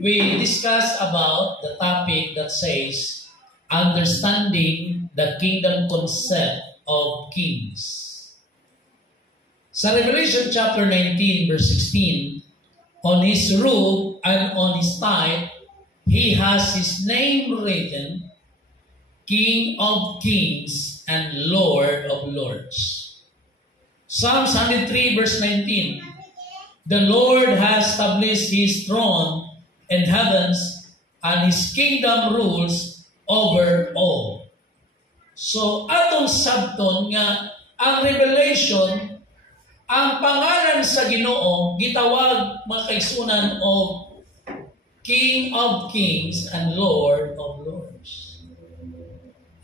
we discussed about the topic that says, understanding the kingdom concept of kings. Sa Revelation chapter 19, verse 16, on his robe and on his thigh, he has his name written, King of Kings and Lord of Lords. Psalms 103, verse 19, the Lord has established his throne in heavens, and his kingdom rules over all. So, atong sabton nga, ang Revelation, ang pangalan sa Ginoo gitawag mga kaigsunan og King of Kings and Lord of Lords.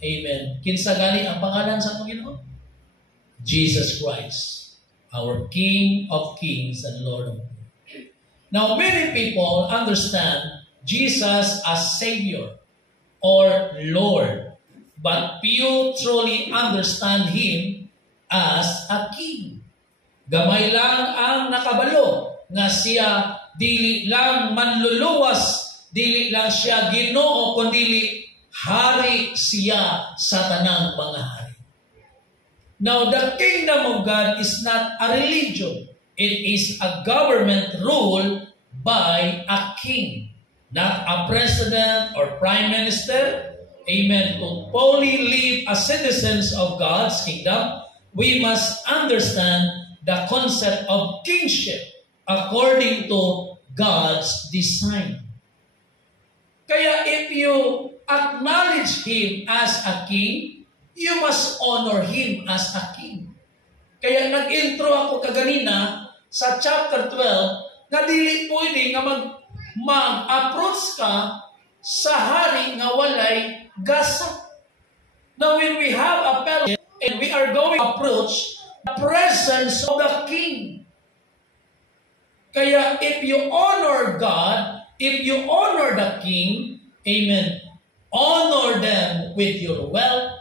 Amen. Kinsa gani ang pangalan sa atong Ginoo? Jesus Christ, our King of Kings and Lord of Lords. Now, many people understand Jesus as Savior or Lord, but few truly understand Him as a King. Gamay lang ang nakabalo nga siya dili lang manluluwas, dili lang siya Ginoo, kundi hari siya sa tanang mga hari. Now, the kingdom of God is not a religion. It is a government ruled by a king, not a president or prime minister. Amen. To fully live as citizens of God's kingdom, we must understand the concept of kingship according to God's design. Kaya if you acknowledge Him as a king, you must honor Him as a king. Kaya nag-intro ako kaganina sa chapter 12 na dili pwede nga mag-approach ka sa hari nga walay gasa. Now when we have a fellowship and we are going to approach the presence of the king. Kaya if you honor God, if you honor the king, amen, honor them with your wealth,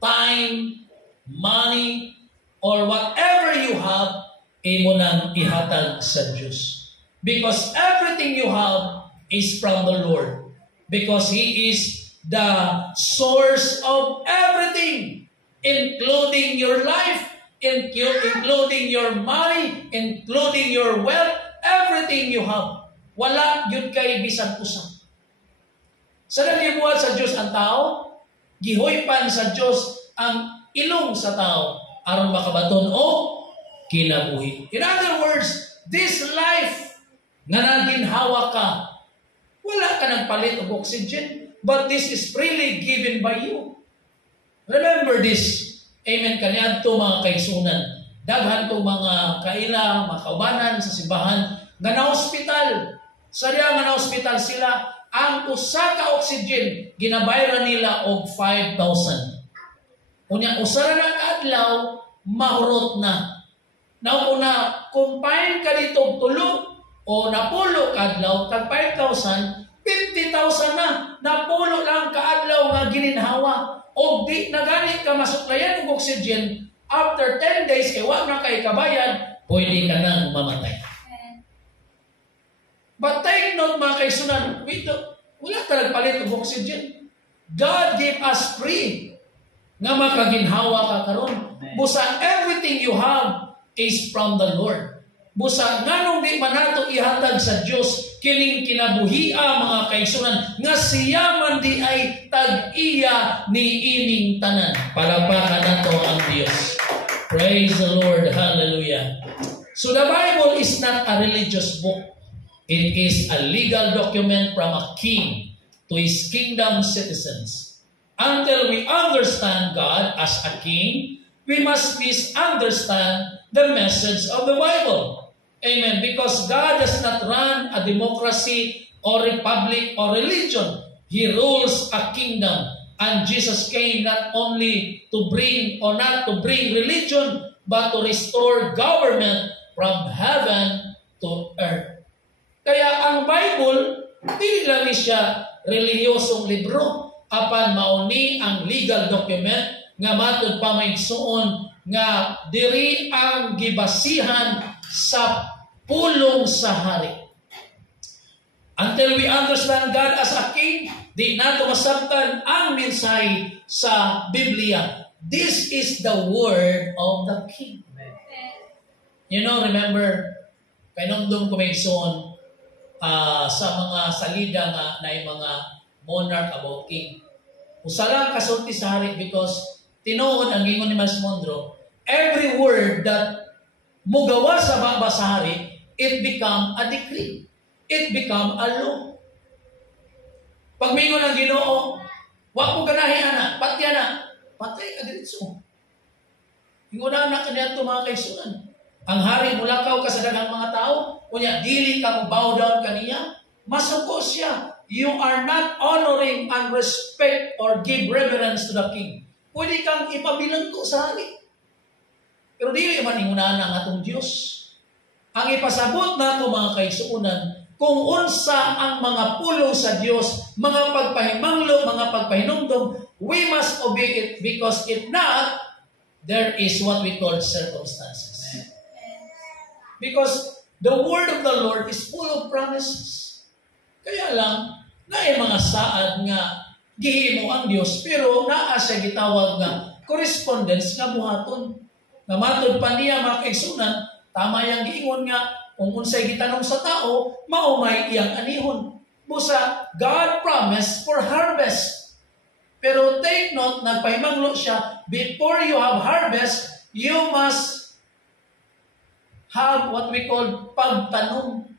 time, money, or whatever you have, imo nang ihatag sa Diyos. Because everything you have is from the Lord. Because He is the source of everything, including your life, including your money, including your wealth, everything you have. Wala yun kay bisag usa. Sa nagibuhat sa Diyos ang tao, gihoypan sa Diyos ang ilong sa tao aron makabaton o kinabuhi. In other words, this life nga naginhawa ka, wala ka nagpalit og oxygen, but this is freely given by you. Remember this. Amen. Kaniadto mga kaigsunan. Daghan to mga kaila, mga kaubanan sa simbahan nga na-hospital. Sa diya nga na-hospital sila, ang usa ka oxygen ginabayaran nila og 5,000. Unya usa ra ka adlaw mahurot na. Now una combine ka dito tulo o napulo ka adlaw tag 5,000, 50,000 na. Napulo lang ka adlaw nga gininhawa. O di na ganit ka masuklayan og oxygen, after 10 days kay wa na kay kabayan, pwede ka nang mamatay. But take note mga kaisunan, wala ka nagpalit og oxygen. God gave us free nga makaginhawa ka karon. Busa everything you have is from the Lord. Busa nganong di man nato ihatag sa Dios kining kinabuhia mga kaigsunan nga siya man di ay tag-iya ni ining tanan. Palakpakan nato ang Dios. Praise the Lord. Hallelujah. So the Bible is not a religious book. It is a legal document from a king to his kingdom citizens. Until we understand God as a king, we must misunderstand the message of the Bible. Amen. Because God does not run a democracy or republic or religion. He rules a kingdom. And Jesus came not only to bring or not to bring religion, but to restore government from heaven to earth. Kaya ang Bible, hindi lang siya relihiyosong libro, apan mauni ang legal document nga matud pa maigsuon nga diri ang gibasihan sa pulong sa hari. Until Until we understand God as a king, di nato masabtan ang mensahe sa Biblia. This is the word of the king. You know, remember, kainumdum ko may son sa mga salida nga na yung mga monarch about king. Usalang kasulti sa hari because tinuod ang gingon ni Mas Mondro, every word that mugawa sa baba sa hari, it become a decree. It become a law. Pag mingon ang Ginoo, wa ko ganahi ana, patya na, patay ka diretso. Ingon na kaniya ito mga kaisunan. Ang hari mulakaw ka sa daghang mga tao, kunya dili ka mo bow down kaniya, masuko siya. You are not honoring and respect or give reverence to the king. Pwede kang ipabilang ko sa hari. Pero dili man ingunahan ang atong Diyos. Ang ipasabot nato mga kaisunan, kung unsa ang mga pulong sa Diyos, mga pagpahimanglo, mga pagpahinumdom, we must obey it because if not, there is what we call circumstances. Because the word of the Lord is full of promises. Kaya lang, naay mga saad nga gihimo ang Diyos, pero naa siya gitawag nga correspondence nga buhaton. Namatod pa niya mga kaigsunan, tama yung giingon nga, kung unsay gitanong sa tao, maumay iyang anihon. Busa, God promised for harvest. Pero take note, nagpahimanglo siya, before you have harvest, you must have what we call pagtanong.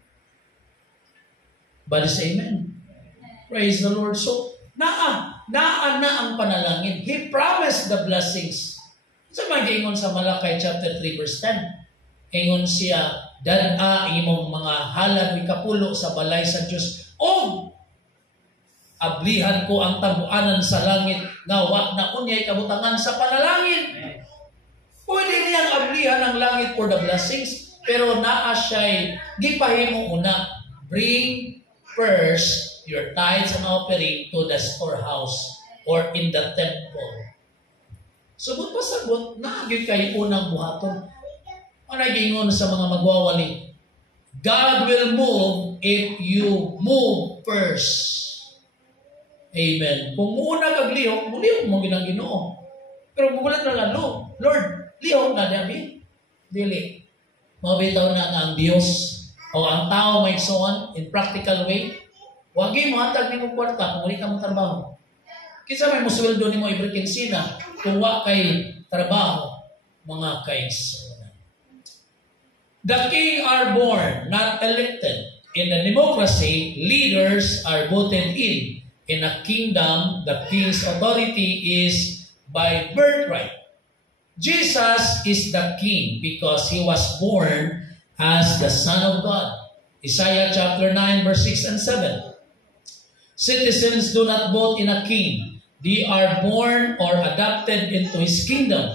But say amen. Praise the Lord. So, naa na ang panalangin. He promised the blessings. Sa mag-ingon sa Malakay chapter 3 verse 10, ingon siya, dada imong mga halad ni kapulo sa balay sa Diyos. O, ablihan ko ang tabuanan sa langit, nga wa na unyay kabutangan sa panalangin. Pwede niyang ablihan ang langit for the blessings, pero naa siya'y gipahimo una, bring first your tithes and offering to the storehouse or in the temple. Subot pa sagot, naagay kayo unang buhaton. Ano gingon sa mga magwawali? God will move if you move first. Amen. Kung muna kaglihok, mulihok mo ginang Ginoo. Pero mugulat na lang, Lord, lihok na dami. Dili. Mabitaw na ang Diyos o ang tao may soon in practical way. Huwag mo hatag ni mong kwarta kung wali ka mong trabaho. Kisa may musweldo ni mo every kinsina kung wa kay trabaho, mga kaigsoon. The king are born, not elected. In a democracy, leaders are voted in. In a kingdom, the king's authority is by birthright. Jesus is the king because he was born as the Son of God. Isaiah chapter 9 verse 6 and 7. Citizens do not vote in a king. They are born or adopted into his kingdom.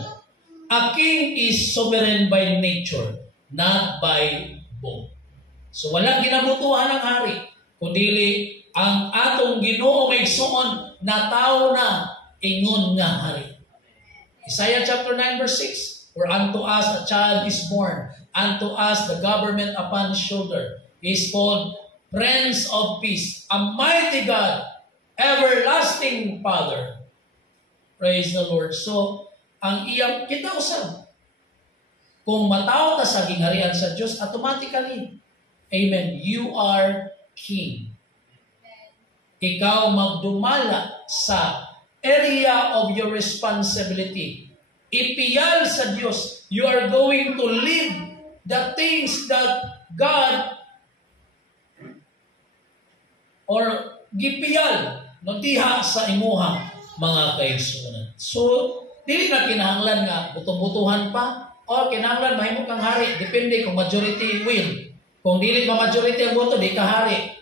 A king is sovereign by nature, not by vote. So wala ginabutuhan ng hari, kundi ang atong Ginoo may suon na tao na ingon nga hari. Isaiah chapter 9 verse 6, for unto us a child is born, unto us the government upon his shoulder. He is called Prince of Peace, a mighty God, everlasting Father. Praise the Lord. So, ang iyang kita usab, kung mataw ta sa gingharian sa Diyos, automatically, amen, you are king. Ikaw magdumala sa area of your responsibility. Ipiyal sa Diyos. You are going to live the things that God or gipiyal no diha sa imuha mga kaigsunan. So, dili na kinahanglan nga buto-butuhan pa o kinahanglan mahimo kang hari. Depende kung majority win. Kung dili pa majority ang boto, di ka hari.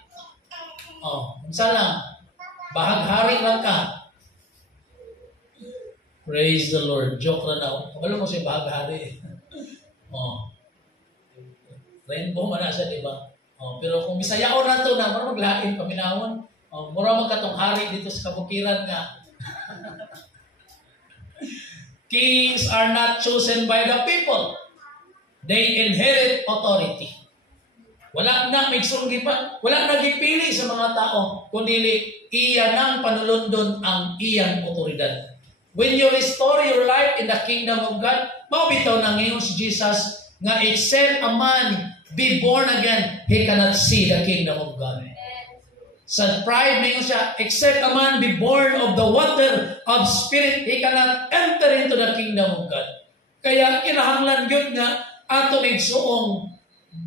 Unsa lang, bahag hari lang ka. Praise the Lord. Joke na now. Kabalo mo siya bahag hari. Rainbow man na siya, di ba? Pero kung bisayaon na ito na, mara maglain, paminawon, mura magkatong hari dito sa kabukiran nga. Kings are not chosen by the people. They inherit authority. Wala na wala na gipili sa mga tao, kundi iya nang panulundon ang iyang otoridad. When you restore your life in the kingdom of God, mabitaw na ngayon si Jesus nga except a man be born again, he cannot see the kingdom of God. Sa pride ngayon siya, except a man be born of the water of spirit, he cannot enter into the kingdom of God. Kaya kinahanglan yun nga ato igsuong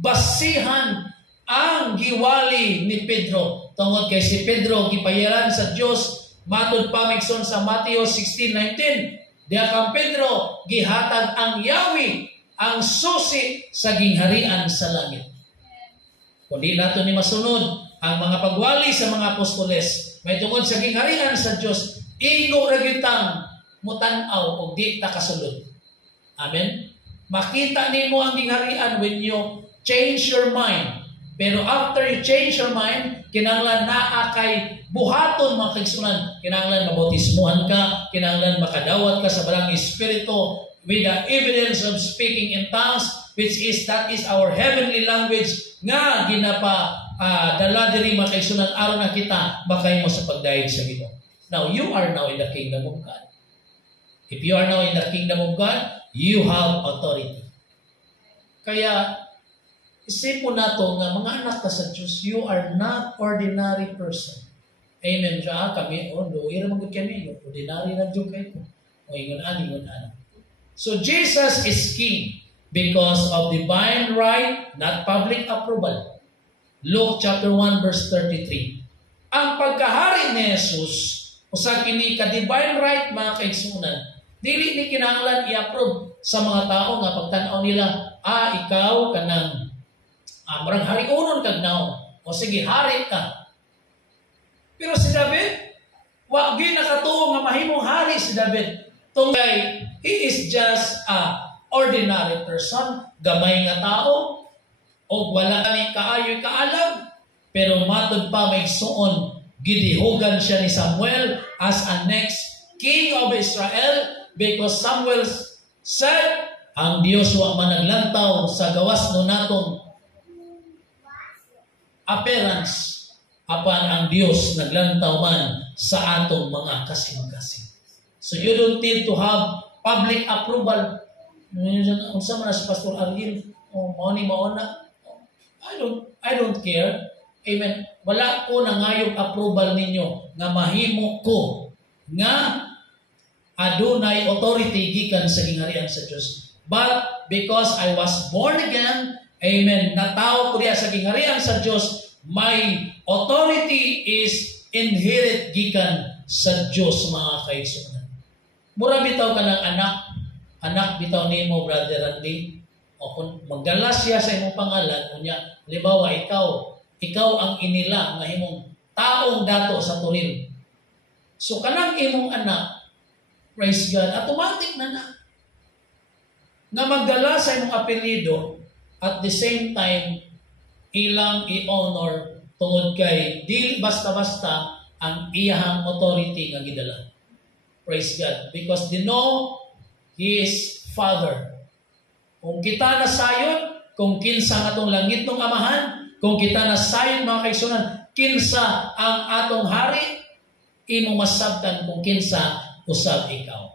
basihan ang giwali ni Pedro. Tungod kay si Pedro gipayaran sa Dios matud pa migson sa Mateo 16:19. Diha kang Pedro gihatag ang yawi ang susi sa gingharian sa langit. Kundi nato ni masunod ang mga pagwali sa mga apostoles, may tungod sa gingharian sa Dios, igo ra gitang mutan-aw og di ta kasulod. Amen. Makita nimo ang gingharian when you change your mind. Pero after you change your mind, kinahanglan naa kay buhaton mga kaigsunan. Kinahanglan mabautismuhan ka, kinahanglan makadawat ka sa balang espiritu with the evidence of speaking in tongues, that is our heavenly language nga ginapa dala diri mga kaigsunan aron na kita makahimo sa pagdayeg sa Ginoo. Now you are now in the kingdom of God. If you are now in the kingdom of God, you have authority. Kaya isip mo na ito nga mga anak ka sa Diyos, you are not ordinary person. Amen. Siya kami, doon magod kami, ordinary na Diyos kayo. Ingon. So Jesus is king because of divine right, not public approval. Luke chapter 1 verse 33. Ang pagkahari ni Jesus, usa kini ka divine right mga kaigsunan, dili ni kinahanglan i-approve sa mga tao nga pagtan-aw nila, ikaw kanang murag hari-unon kag naon. O sige, hari ka. Pero si David, wa gyud nakatuo nga mahimong hari si David. Tungkay he is just a ordinary person, gamay nga tao, o wala ni kaayoy kaalam, pero matud pa may suon, gidihugan siya ni Samuel as a next king of Israel because Samuel said, ang Dios wa man naglantaw sa gawas no natong appearance, apan ang Dios naglantaw man sa atong mga kasing-kasing. So you don't need to have public approval. Unsa man si Pastor Ariel, mauna. I don't care. Amen. Wala ko nangayong approval ninyo nga mahimo ko nga adunay authority gikan sa gingharian sa Dios. But because I was born again, amen, natawo ko diya sa gingharian sa Dios, my authority is inherit gikan sa Dios mga kaigsunan. Mura bitaw ka ng anak bitaw nimo Brother Randy. O kung magdala siya sa imong pangalan, kunya, halimbawa ikaw ang inila nga imong taong dato sa turin. So kanang imong anak, praise God, automatic na. Nga magdala sa imong apelyido, at the same time, ilang i-honor tungod kay dili basta-basta ang iyahang authority nga gidala. Praise God. Because they know He is Father. Kung kita nasayon, kung kinsa ang atong langit ng amahan, kung kita nasayon mga kaigsunan, kinsa ang atong hari, imo masabtan kung kinsa usab ikaw.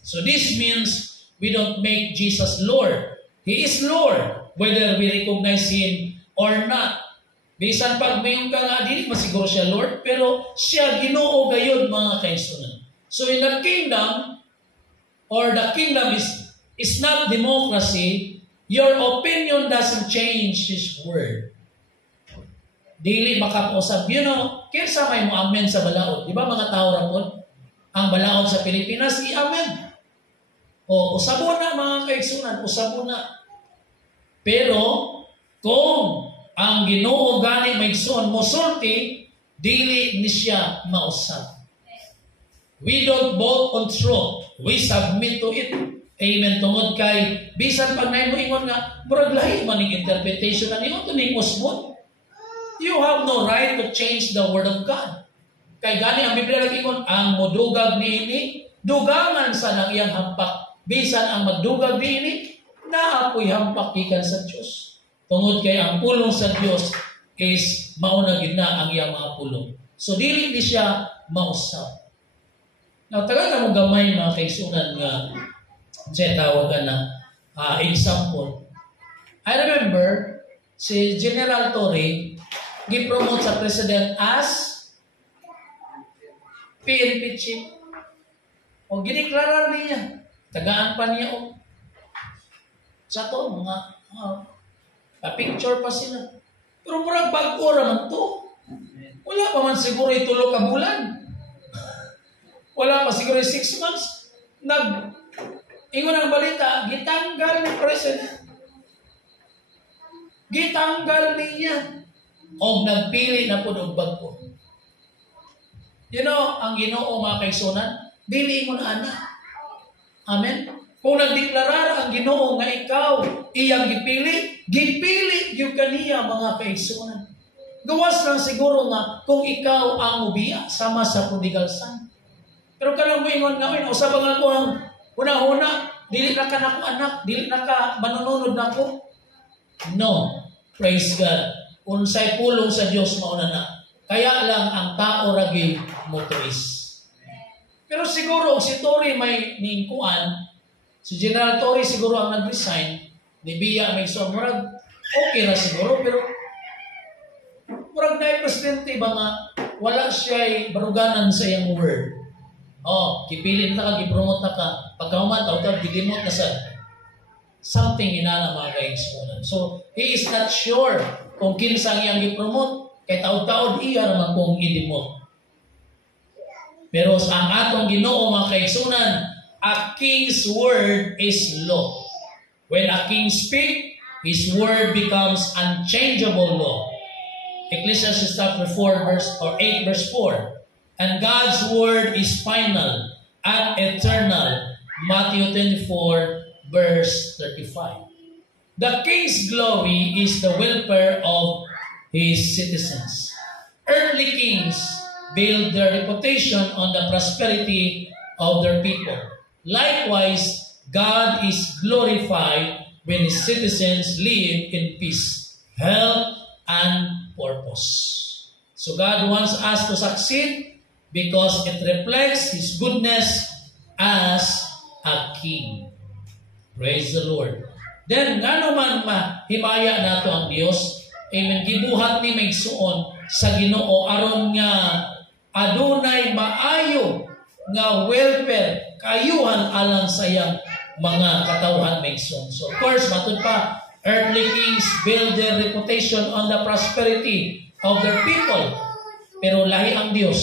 So this means we don't make Jesus Lord. He is Lord, whether we recognize Him or not. Bisan pag mayroon ka nga, dili masiguro siya Lord, pero siya Ginoo gayud mga kaigsunan. So in the kingdom, or the kingdom is not democracy, your opinion doesn't change His word. Dili makausap. Kinsa may mo amen sa balaod. Di ba mga tao rapon? Ang balaod sa Pilipinas, i-amen. O, usabo na mga kaigsunan, usabo na. Pero, kung ang Ginoo gani maigsuon mo sulti, dili ni siya mausap. We don't vote on truth. We submit to it. Amen. Tungod kay bisan pag naay mo ingon nga murag lahi man ning interpretation na ningon to ning usbon. You have no right to change the word of God. Kay gani ang Biblia nag-ingon ang modugag niini dugangan sa nang iyang hampak. Bisan ang magdugag niini naapoy hampak gikan sa Dios. Tungod kay ang pulong sa Dios is mauna gid na ang iyang mga pulong. So dili ni siya mausap. Now, tagal na mo gamay mga kaisunan nga siya tawagan na example. I remember si General Torre gi-promote sa president as PNP chief. O giniklara niya. Tagaan pa niya o. Sa to, mga picture pa sila. Pero murag bago raman to. Wala pa man siguro itulo ka bulan. Wala pa siguro 6 months. Ingon ang balita, gitanggal ni president. Gitanggal niya. O nagpili na po ng bago. You know, ang Ginoo mga kaigsunan, dili mo na ana. Amen? Kung nagdeklarar ang Ginoo nga ikaw, iyang gipili yung kaniya mga kaigsunan. Gawas lang siguro nga kung ikaw ang ubiya, sama sa prodigal son. Pero kanang mo ingon nga, usab nga ko ang una-una, dili na ka na ko anak, dili na ka manununod na ko. No. Praise God. Unsay pulong sa Dios mauna na. Kaya lang ang tao ragi motoris. Pero siguro si Tory may ningkuan, si General Tory siguro ang nag-resign, ni Bia may murag okay na siguro, pero murag na presidente ba nga wala siya baruganan sa iyang word. Kipilin na ka, gipromote na ka, pagkahuman, tawag gidimot na sa something inana mga kaigsunan. So, he is not sure kung kinsa iyang gipromote, kay taod-taod iya naman kung idimot. Pero ang atong Ginoo mga kaigsunan, a king's word is law. When a king speak, his word becomes unchangeable law. Ecclesiastes chapter 4 8 verse 4. And God's word is final and eternal. Matthew 24 verse 35. The king's glory is the welfare of his citizens. Earthly kings build their reputation on the prosperity of their people. Likewise, God is glorified when his citizens live in peace, health, and purpose. So God wants us to succeed because it reflects his goodness as a king. Praise the Lord. Then, nga naman mahimaya nato ang Dios. Amen. Gibuhat ni Maigsuon sa Ginoo aron nga adunay maayo nga welfare kayuhan alang sa iyang mga katawhan Maigsuon. So of course, matud pa, earthly kings build their reputation on the prosperity of their people. Pero lahi ang Dios.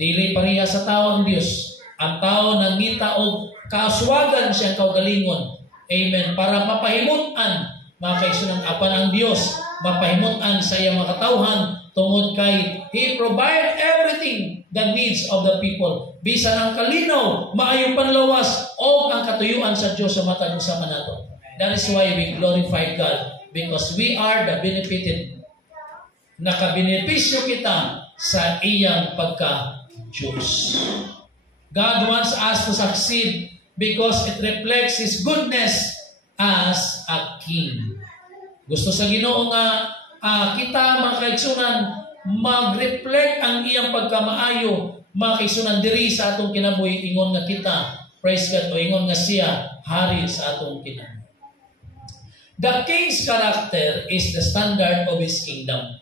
Dili pareha sa tao ang Dios. Ang tao nangita og kaaswagan siyang kaugalingon. Amen. Para mapahimutan mga kaigsunan apan ang Dios mapahimutan sa iyang mga katawhan tungod kay He provide everything the needs of the people. Bisan ang kalinaw, maayong panlawas o ang katuyuan sa Diyos sa mata ng sama nato. That is why we glorify God because we are the benefited. Nakabenepisyo kita sa iyang pagka-Diyos. God wants us to succeed because it reflects His goodness as a King. Gusto sa Ginoo nga kita mga kaigsunan mag-reflect ang iyang pagkamaayo mga kaigsunan diri sa atong kinabuhi ingon nga kita praise God o ingon nga siya hari sa atong kinabuhi. The king's character is the standard of his kingdom.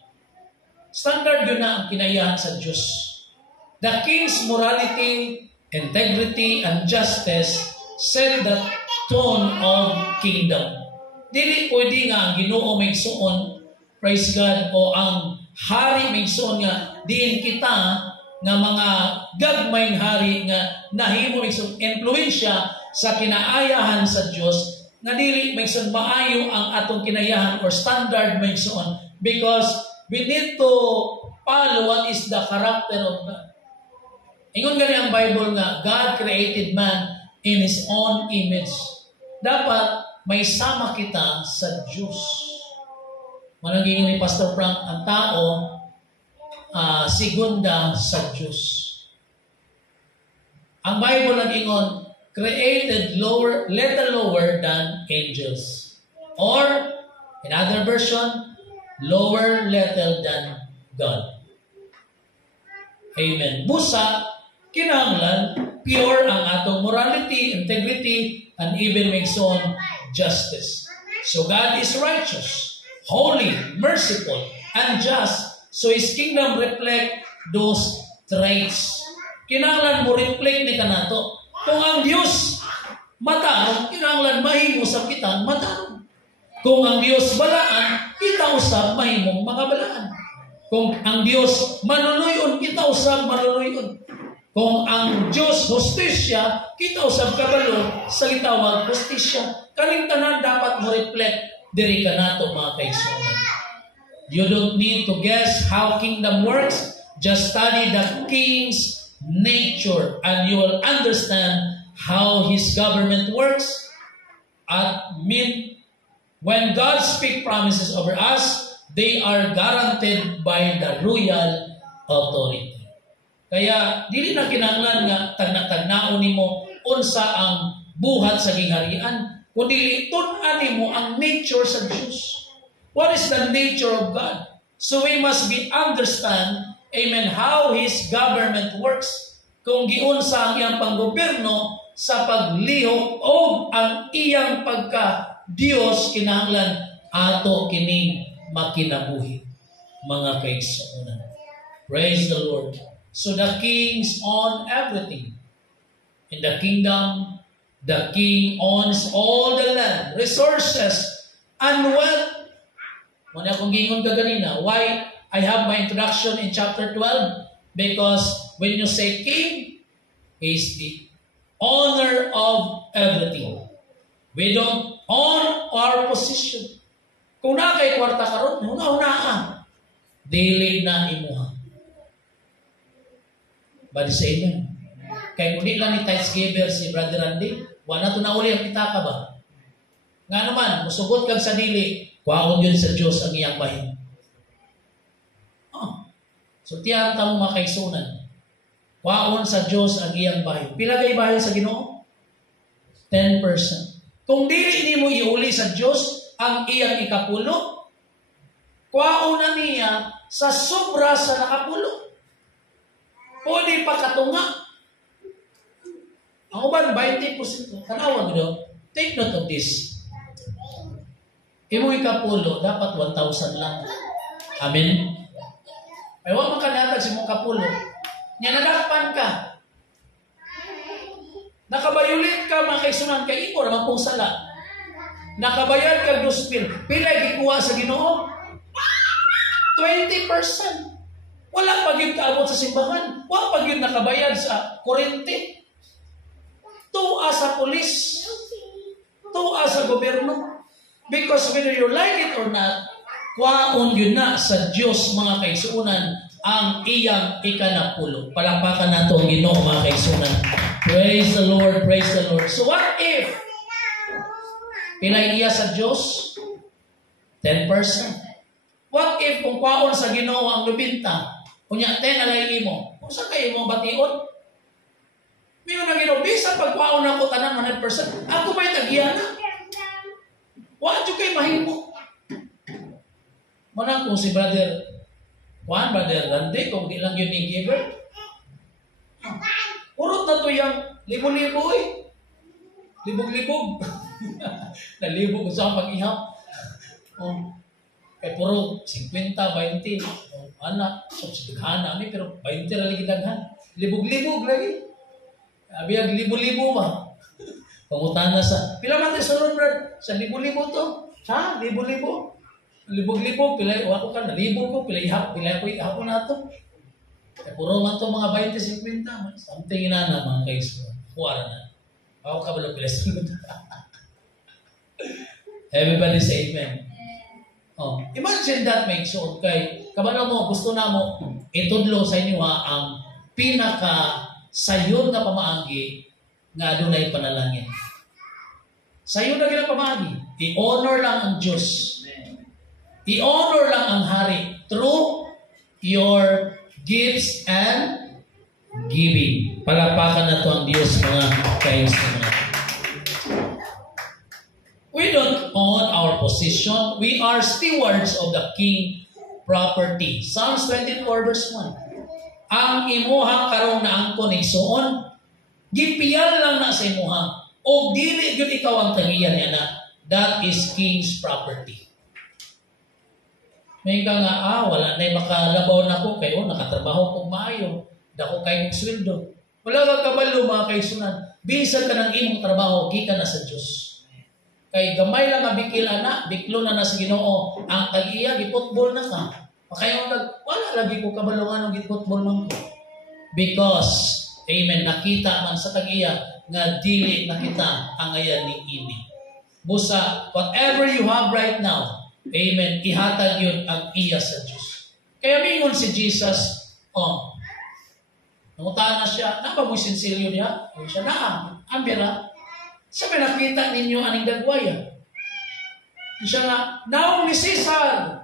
Standard yun na ang kinayahan sa Diyos. The king's morality, integrity, and justice set the tone of kingdom. Dili pwede nga ang Ginoo Maigsuon, praise God, o ang hari Maigsuon nga diin kita nga mga gagmayng hari nga nahimo Maigsuon impluwensya sa kinaayahan sa Dios nga dili Maigsuon maayo ang atong kinayahan or standard Maigsuon because we need to follow what is the character of God. Ingon gani ang Bible nga God created man in His own image. Dapat may sama kita sa Diyos. Manangin ni Pastor Frank, ang tao, segunda sa Diyos. Ang Bible nag-ingon, created little lower than angels. Or, In other version, lower level than God. Amen. Busa, kinahanglan, pure ang atong morality, integrity, and even makes on justice. So God is righteous, holy, merciful, and just. So His kingdom reflect those traits. Kinahanglan mo reflect ni kanato. Kung ang Diyos matarong, kinahanglan mahimo sa kitang matarong. Kung ang Diyos balaan, kita usab mahimong mga balaan. Kung ang Diyos manuluyon, kita usab manuluyon. Kung ang Diyos hustisya, kita usab kabalo sa gitawag hustisya. Kaning tanan dapat mo reflect diri kanato mga kaigsuonan. You don't need to guess how kingdom works. Just study the king's nature and you will understand how his government works. When God speaks promises over us, they are guaranteed by the royal authority. Kaya, dili na kinahanglan nga tagna-tagnaon nimo unsa ang buhat sa gingharian, kundi tun-an nimo ang nature sa Dios. What is the nature of God? So we must understand, amen, how His government works. Kung giunsa ang iyang panggobyerno sa paglihok o ang iyang pagka-Dios, kinahanglan ato kining makinabuhi, mga kaigsuonan. Praise the Lord. So the kings own everything. In the kingdom, the king owns all the land, resources, and wealth. Muna akong gingon ka ganina, why I have my introduction in chapter 12? Because when you say king, he is the owner of everything. We don't own our position. Kung na kay kwarta karon, una-una dili na imuha. Bali sa inyo. Kaya kung di lang ni tithes-giver si Brother Randy, wala to na uli ang pitaka ba? Nga naman, musugot kang sa dili, kwaon yun sa Diyos ang iyang bahin. So tiyan tamo mga kaigsuonan. Kwaon sa Diyos ang iyang bahin. Pila kay bahin sa Ginoo? 10%. Kung dili nimo iuli sa Diyos ang iyang ikapulo, kwaon na niya sa sobra sa nakapulo. Pwede pa katunga. Ang uban, 20%. Tanawa nyo, take note of this. Imo ikapulo, dapat 1,000 lang. Amen? Ay, huwag makanatag si mong kapulo. Nya nadakpan ka. Nakabayulit ka, mga kaigsuonan, kay imo naman pong sala. Nakabayad ka 2,000. Pila gikuha sa Ginoo? 20%. Wala pa gyud kaabot sa simbahan. Wala pa gyud nakabayad sa kurente. Tuwa sa pulis. Tuwa sa gobyerno. Because whether you like it or not, kwaon yun na sa Diyos, mga kaigsuonan, ang iyang ikanapulo. Palakpakan nato ang Ginoo, mga kaigsuonan. Praise the Lord, praise the Lord. So what if pinaiya sa Diyos? 10%. What if kung kwaon sa Ginoo ang lubinta? Kunya 10 alay imo. Kung sa kayo mo bation? May mga Ginoo, bisan pagkwaon ako tanan 100%, ako ba'y tagiyana? Wa jud kay mahimo. Manang kung si Brother Juan, Brother Randy, kung di lang yun ni giver. Urot na to yung libo-libo eh. Libog-libog. Nalibog ko sa pag-ihap. Kaya puro 50, 20. Anak, subsidaghan namin, pero 20 na lagi daghan. Libog-libog lagi. Abiyag libo-libo ba? Pangutan na sa, pila man tayo sa Lord, sa libo-libo to. Ha? Libo-libo. Libog-libog, pila, wako ka, nalibog ko, pila ko ihapon na to. Kaya puro man to mga 20, 50. Something inana mga kaigsuonan. Kuwara na. Ako ka ba pila sa Lord? Everybody say amen. Imagine that makes so kay kabalo mo gusto na mo itudlo sa inyo ang pinaka sayon na pamaagi nga adunay panalangin. Sayon na gila pamaagi. I-honor lang ang Diyos. I-honor lang ang Hari through your gifts and giving. Palapakan na to ang Diyos, mga kaigsuonan. We don't own our possession. We are stewards of the king property. Psalms 24 verse 1. Ang imuhang karon na angkon igsuon, gipiyal lang na sa imuha, o dili gyud ikaw ang tagiyan niya na. That is king's property. May ka nga, wala na makalabaw na ko kayo, nakatrabaho kong maayo, dako kayo ng sweldo. Wala ka kabalo mga kaisunan. Bisan ka ng imong trabaho, kita na sa Diyos. Kay gamay lang nga bikila na, biklo na sa Ginoo, ang tagiya, giputbol na ka. Kaya wala lagi ko kabalungan ng giputbol man ko. Because, amen, nakita man sa tagiya, nga dili nakita ang ayan ni Ibi. Busa, whatever you have right now, amen, ihatag yun ang iya sa Diyos. Kaya mingon si Jesus, nangutaan na siya, napa mo sinsilyo niya? Siya na, ambira. Sabi nakita ninyo aning dagwaya. Siya nga, naong ni Cesar.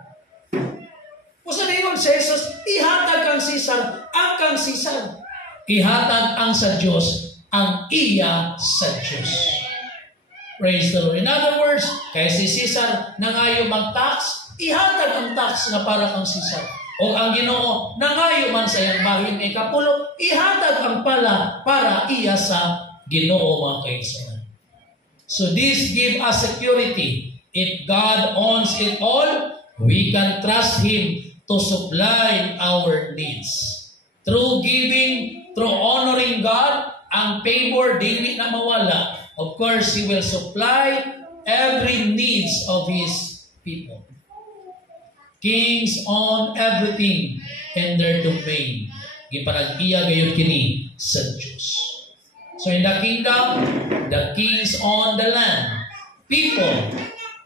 Busa na yun, Jesus, ihatag ang Cesar, ang kang Cesar. Ihatag ang sa Diyos, ang iya sa Diyos. Praise the Lord. In other words, kaya si Cesar nangayo mag-tax, ihatag ang tax na para kang Cesar. O ang Ginoo nangayo man sa iyang bahin ay kapulo, ihatag ang pala para iya sa Ginoo mga kaibigan. So this give us security. If God owns it all, we can trust Him to supply our needs. Through giving, through honoring God, ang favor dili na mawala. Of course, He will supply every needs of His people. Kings own everything in their domain. Gipanag-iya gayon kini sa Diyos. So in the kingdom, the kings own the land, people,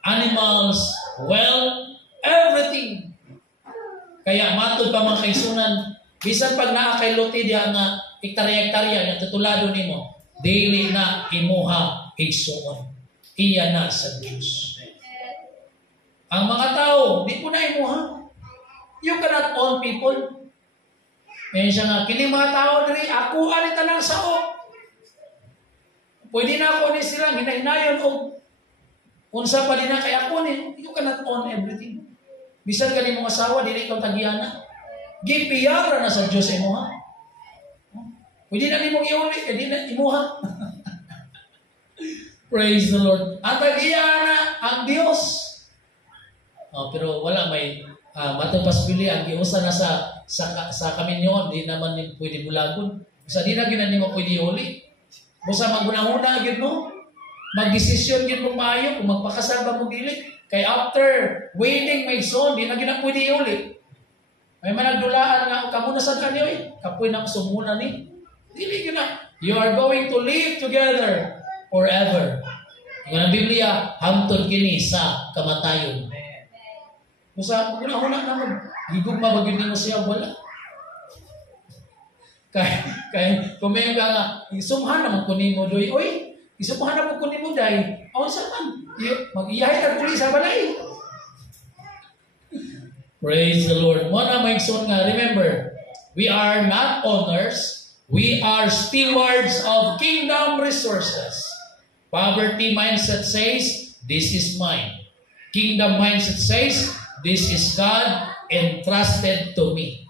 animals, wealth, everything. Kaya matod pa mga kaisunan, bisan pag naa kay Lote diya nga iktarya-iktarya nga tutulado nimo, dili na imuha igsuon. Iya na sa Diyos. Ang mga tao, di po na imuha. You cannot own people. Ngayon siya nga, kini mga tao diri, ako alita lang sao. Pwede na ako ni silang hinahinayon o unsa pa din na kay ako ni. You cannot own everything. Bisan ka ni mong asawa, dili ikaw tagiyana. Gipiyara na sa Diyos imuha. Pwede na ni mong iuli, hindi na imuha. Praise the Lord. Ang tagiyana ang Diyos. Pero wala may matupas pili ang giusa na sa kaminyon, di naman ni pwede bulagon. Sa di na ginan mo pwede iuli. Busa maguna-una gid mo. Magdesisyon gid mo maayo kung magpakasal ba mo dili. Kay after wedding may son, di na gina pwede iuli. May managdulaan nga kamo na sa kanyo kapoy na sumuna ni. Dili gina. You are going to live together forever. Ang Biblia hangtod kini sa kamatayon. Busa maguna-una na higugma ba gyud nimo siya wala. Kay kumayo ka nga isumhan naman kunimo doy oy. Isumhan naman kunimo dai. Awan sa man. Mag-iyahay ka kuli sa balay. Praise the Lord. Mo na maigsoon nga, remember, we are not owners, we are stewards of kingdom resources. Poverty mindset says, this is mine. Kingdom mindset says, this is God entrusted to me.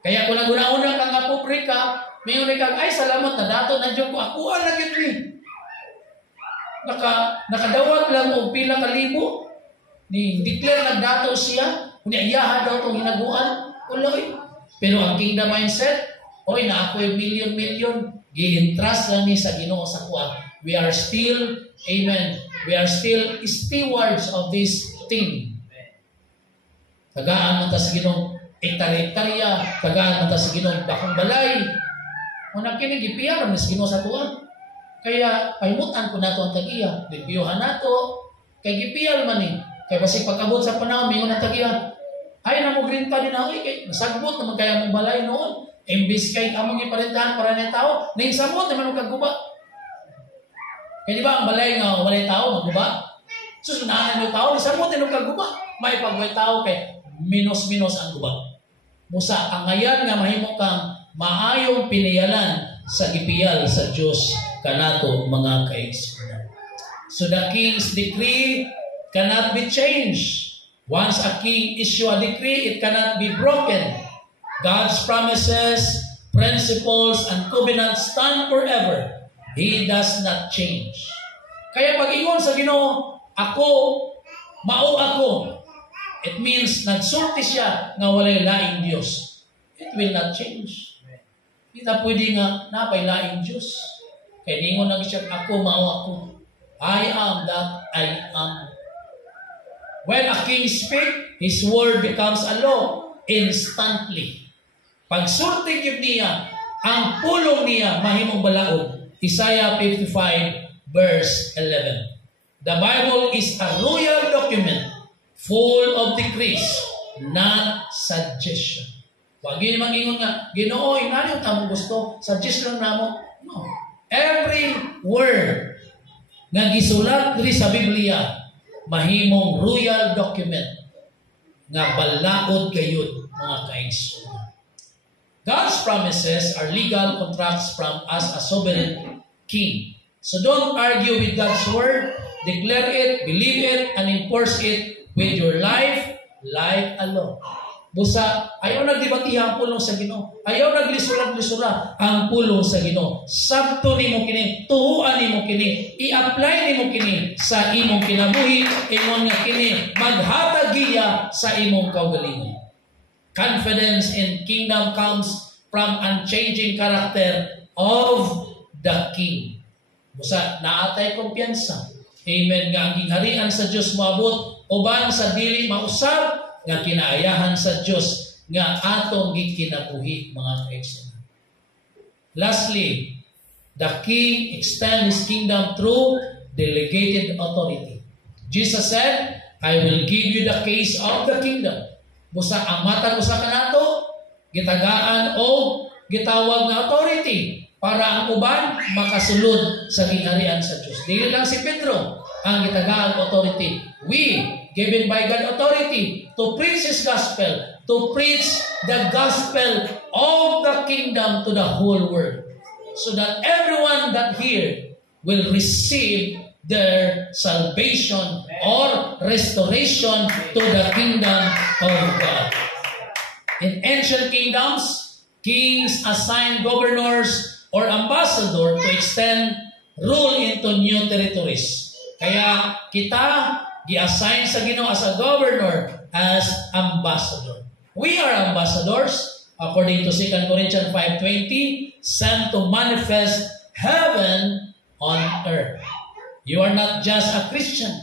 Kaya kung naguna-una kang apopre ka, may ulit kang, ay salamat na dato na Diyon ko, ako lang yun rin. Nakadawat lang o pila kalibo, ni declare nagdato siya, kung iyaha daw itong hinaguan, uloy. Pero ang kingdom mindset, oy na ako yung million, gi-entrust lang ni sa Ginoo sa kuha. We are still, amen, we are still stewards of this thing. Tagaan man ta sa Ginoo, ektarya, tagaan man ta sa Ginoo, bakong balay. Muna kinigipiyar, mas Ginoo sa kuha. Kaya, pahimutan ko nato ang tagiya. Bibiyuhan nato, kay gipiyar man eh. Kaya kasi pagkabot sa panahon, may unang tagiya. Ay, namugrinta din ako eh. Nasagbot naman kaya mong balay noon. Imbis kay among iparintahan para ng tao, naisabot naman ang kaguba. Kaya di ba ang balay nga walay tao, maguba? Susunahan ng tao, naisabot din ang kaguba. May pagway tao kay minus-minus ang guba. Musa, ang ngayon nga mahimo kang maayong piniyalan sa ipiyal sa Diyos kanato mga kaigsunan. So the king's decree cannot be changed. Once a king issue a decree, it cannot be broken. God's promises, principles, and covenants stand forever. He does not change. Kaya pag ingon sa Ginoo, ako, mao ako, it means nagsulti siya nga walay laing Dios. It will not change. Hindi na pwede nga napay laing Diyos. Kaya ningon na siya, ako, mao ako. I am that I am. When a king speaks, his word becomes a law instantly. Pag sulti gyud niya, ang pulong niya mahimong balaod. Isaiah 55 verse 11. The Bible is a royal document full of decrees, not suggestion. Wag yun mangingon nga, Ginoo, inani yung tamong gusto, suggestion na mo. No. Every word nga gisulat diri sa Biblia, mahimong royal document nga balaod gayud mga kaigsunan. God's promises are legal contracts from us as sovereign king. So don't argue with God's word. Declare it, believe it, and enforce it with your life like a law. Busa, ayaw nagdebatihan ang pulong sa Ginoo. Ayaw naglisulat-lisura ang pulong sa Ginoo. Sabto nimo kini, tuhuan nimo kini, i-apply nimo kini sa imong kinabuhi, ingon nga kini maghatagiya sa imong kaugalingon. Confidence in kingdom comes from unchanging character of the king. Busa, naatay kumpiyansa. Amen. Nga ang gingharian sa Diyos moabot uban sa dili mausab nga kinaayahan sa Diyos nga atong gikinabuhi mga kaigsunan. Lastly, the king extends his kingdom through delegated authority. Jesus said, I will give you the keys of the kingdom. Busa ang matag usa kanato gitagaan o gitawag na authority para ang uban makasulod sa gingharian sa Diyos. Dili lang si Pedro ang gitagaan authority. We, given by God authority to preach His gospel, to preach the gospel of the kingdom to the whole world, so that everyone that hear will receive their salvation or restoration to the kingdom of God. In ancient kingdoms, kings assigned governors or ambassador to extend rule into new territories. Kaya kita gi-assign sa Ginoo as a governor, as ambassador. We are ambassadors, according to 2 Corinthians 5:20, sent to manifest heaven on earth. You are not just a Christian.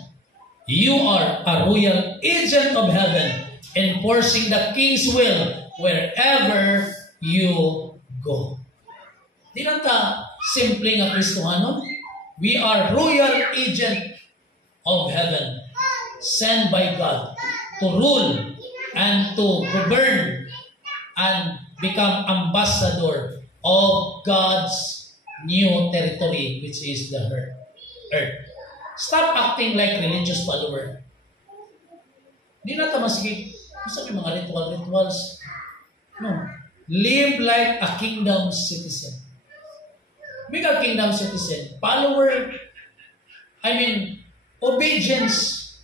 You are a royal agent of heaven, enforcing the King's will wherever you go. Di lang ta simple nga Kristohano. We are royal agent of heaven, sent by God to rule and to govern and become ambassador of God's new territory, which is the earth. Stop acting like religious follower. Di na ta masigig. Masabi mga rituals. No. Live like a kingdom citizen. Be a kingdom citizen. Follower. Obedience.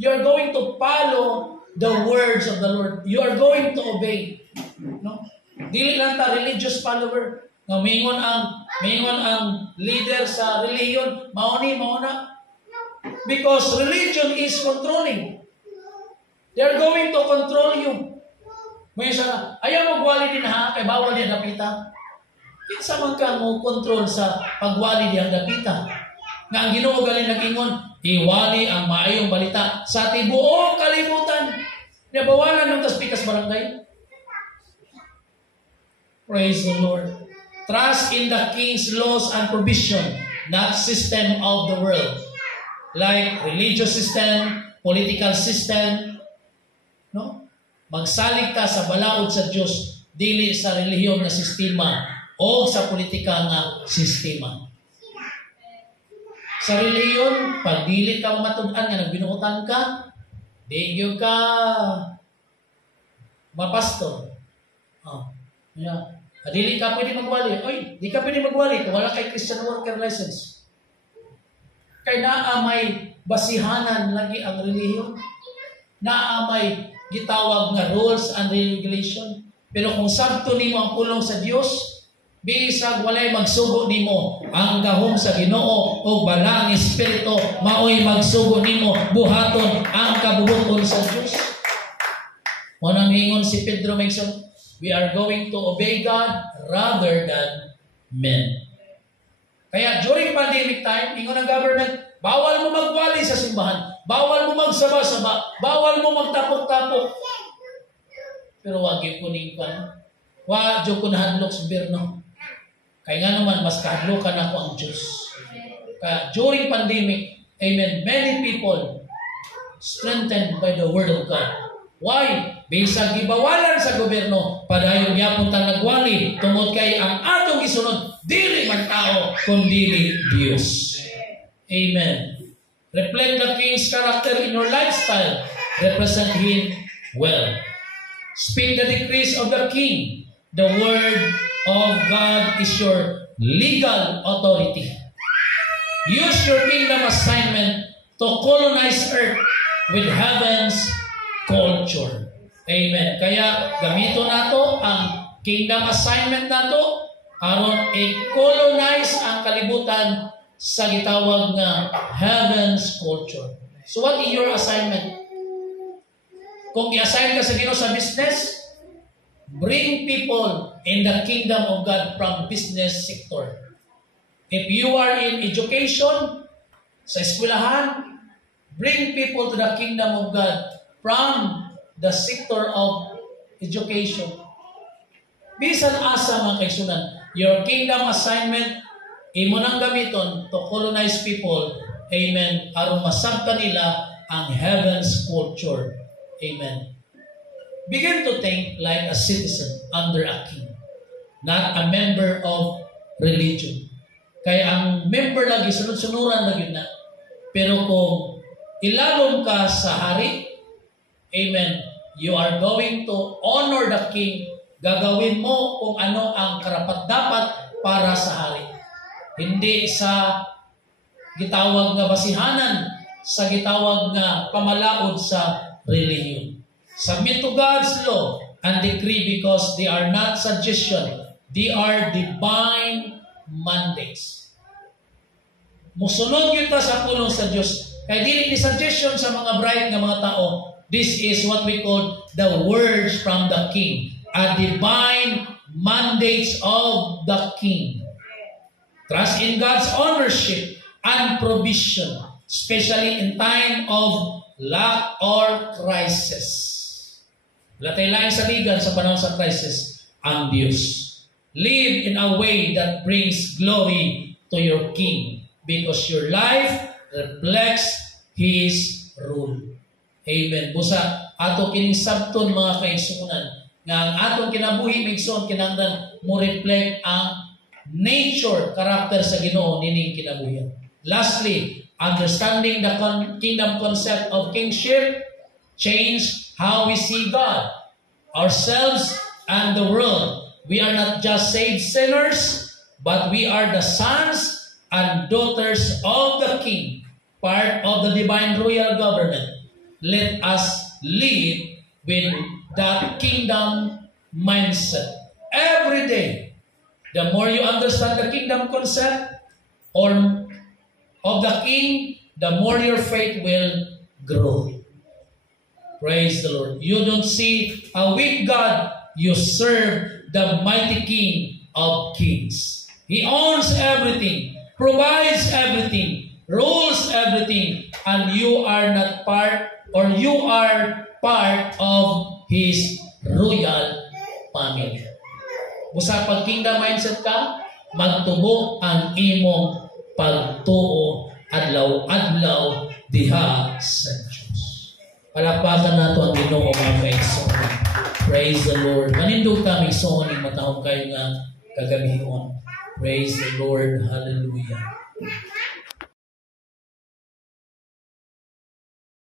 You are going to follow the words of the Lord. You are going to obey. No? Dili lang ta religious follower. Nga mingon ang leader sa religion, mauna. Because religion is controlling. They are going to control you. May isa, ayaw magwali din ha, kay bawal din dapita. Kinsa man ka mo control sa pagwali di ang dapita. Nga ang Ginoo galing nag-ingon, iwali ang maayong balita sa tibuok kalibutan. Nabawalan ng taspikas barangay. Praise the Lord. Trust in the King's laws and provision, not system of the world. Like religious system, political system. No? Magsalig ka sa balaod sa Diyos, dili sa relihiyon na sistema o sa politika nga sistema. Sa reliyon, pag dili ka matudan nga nagbinuutan ka, di ka mapastor. Yeah. Dili ka pwede magwali. Oy, di ka pwede magwali kung wala kay Christian worker license. Kay naa may basihanan lagi ang relihiyon. Naamay gitawag nga rules and regulation. Pero kung sabto nimo ang pulong sa Dios, bisag walay magsugo nimo ang gahom sa Ginoo o balang espiritu maoy magsugo nimo buhaton ang kabubuton sa Dios. Mo nang ingon si Pedro Mason, we are going to obey God rather than men. Kaya during pandemic time, ingon ang government, bawal mo magwali sa simbahan, bawal mo magsaba-saba, bawal mo magtapok-tapok. Pero wag yung kuning pa. Wag yung kunahadlok sa birno. Kaya nga naman, mas kahadlokan ako ang Diyos. Kaya during pandemic, amen, many people strengthened by the Word of God. Why? Bisag gibawalan sa gobyerno, padayon gyapon ta nagwali tungod kay ang atong gisunod dili man tao kundi Dios. Amen. Reflect the King's character in your lifestyle. Represent Him well. Speak the decrees of the King. The Word of God is your legal authority. Use your kingdom assignment to colonize earth with heaven's culture. Amen. Kaya gamito nato ang kingdom assignment nato aron i-colonize ang kalibutan sa gitawag nga heaven's culture. So what is your assignment? Kung i-assign ka sa Ginoo sa business, bring people in the kingdom of God from business sector. If you are in education, sa eskwelahan, bring people to the kingdom of God from the sector of education. Bisan asa mga kaigsunan, your kingdom assignment, imo nang gamiton to colonize people, amen, aron masabtan nila ang heaven's culture. Amen. Begin to think like a citizen under a king, not a member of religion. Kaya ang member lagi, sunod-sunuran lagi na. Pero kung ilalom ka sa hari, amen, you are going to honor the king. Gagawin mo kung ano ang karapat-dapat para sa hari. Hindi sa gitawag nga basihanan, sa gitawag nga pamalaod sa religion. Submit to God's law and decree because they are not suggestion. They are divine mandates. Musunod yun ta sa pulong sa Diyos. Kaya dili ni suggestion sa mga bright nga mga tao. This is what we call the words from the King. A divine mandates of the King. Trust in God's ownership and provision, especially in time of lack or crisis. Latay lang sa ligan sa panahon sa crisis, ang Diyos. Live in a way that brings glory to your King because your life reflects His rule. Amen. Busa, ato kining sabton mga kaigsunan, nga ang atong kinabuhi migson kinahanglan mo reflect ang nature, character sa Ginoo nining kinabuhi. Lastly, understanding the kingdom concept of kingship change how we see God, ourselves, and the world. We are not just saved sinners, but we are the sons and daughters of the King, part of the divine royal government. Let us live with that kingdom mindset every day. The more you understand the kingdom concept or of the King, the more your faith will grow. Praise the Lord. You don't see a weak God, you serve the mighty King of kings. He owns everything, provides everything, rules everything, and you are not part, or you are part of His royal family. Busa pag kingdom mindset ka, magtubo ang imong pagtuo adlaw-adlaw diha sa Diyos. Palakpakan nato ang Ginoo mga kaigsunan. Praise the Lord. Manindog ta migsuon ning matahom kayo nga kagabihon. Praise the Lord. Hallelujah.